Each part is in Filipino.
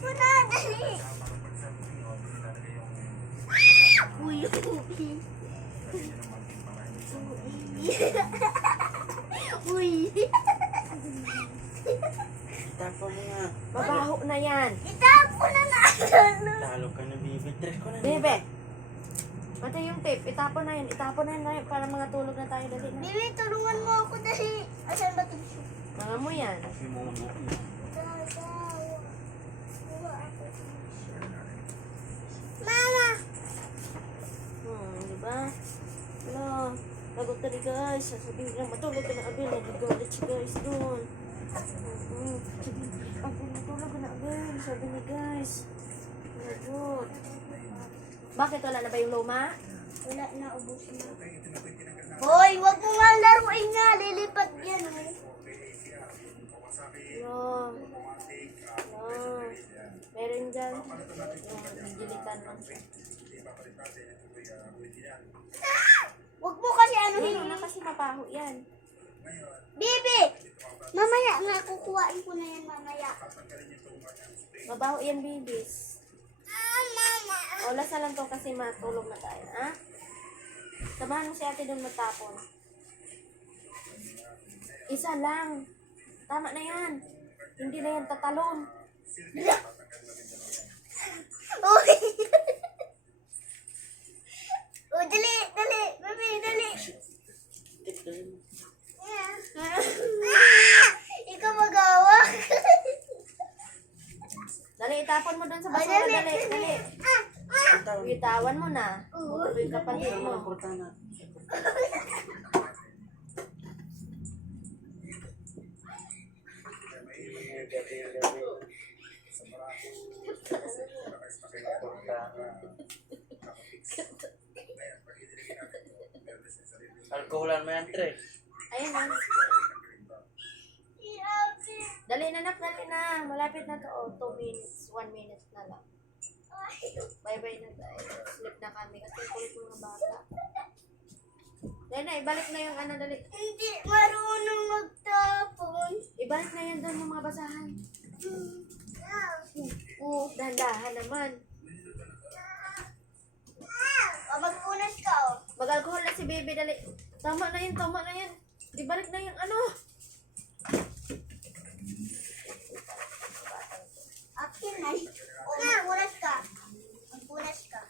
mo na, dali. Uy, uy. Tapo mo nga. Mabaho na yan. Itapo na na. Talo ka na, baby. Tres ko na. Bebe. Pati yung tape. Itapon na yan. Itapon na yan para mga tulog na tayo. Dali na. Bibi, tulungan mo ako, dali. Asan ba ito? Mga mo yan. Simuno. Mama! Diba? Wala. Lagot ka di guys. Sasabihin lang matulog ka na Abel. Nagagalit si guys doon. Sabi, Abel, matulog ka na Abel. Sabi ni guys. Lagot. Bakit wala na ba yung luma? Wala na, ubos na. Hoy, wag mo nga laruin nga. Lilipat yan. Wala. Wala. Meron dyan. Yung gilitan lang siya. Wag mo kasi anuhin. Ano na kasi mapaho yan. Bibi! Mamaya nga, kukuhain ko na yan mamaya. Mabaho yan, babies. Mama! Olas na lang to kasi matulog na tayo, ha? Samahan mo si ate doon magtapon. Isa lang. Tama na yan. Hindi na yan tatalon. Uy! Oh, dali, dali. Bibi, dali. Ikaw mag-awak. Dali, itapon mo doon sa basura. Dali, dali. Tawag. Bitawan mo na. Ito yung kapatid mo. Portana. Alkoholan mo yan, Tres. Ayun na. Dali na, nak. Dali na. Malapit na to. Oh, 2 minutes. 1 minute na lang. Bye-bye na tayo. Sleep na kami kasi kulit mga bata. Dali na, ibalik na yung ano, dali. Hindi marunong magtapon. Ibalik na yan doon yung mga basahan. Dahan-dahan naman. Magpunas ka, oh. Mag-alcohol na si baby, dali. Tama na yan, tama na yan. Ibalik na yung ano. Akin na. Oh, magpunas ka. Magpunas ka.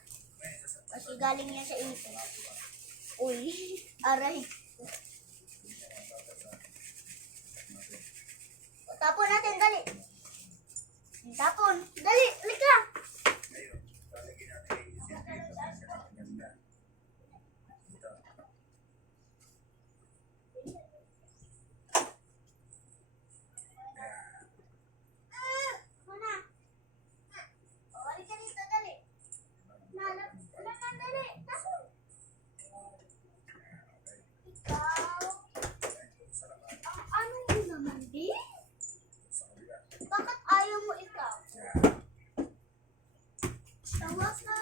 Kasi galing yan sa ipin. Uy. Aray. O, tapon natin, dali. Tapon. Dali, halika. Muna. O, halika dito, dali. Dali. Tapon. Ikaw. Ano yun naman, di? Bakit ayaw mo ikaw? Tawa ka.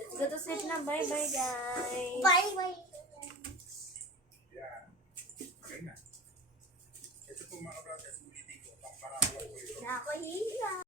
Let's go to sleep na. Bye-bye, guys. Bye. Nakuhiya.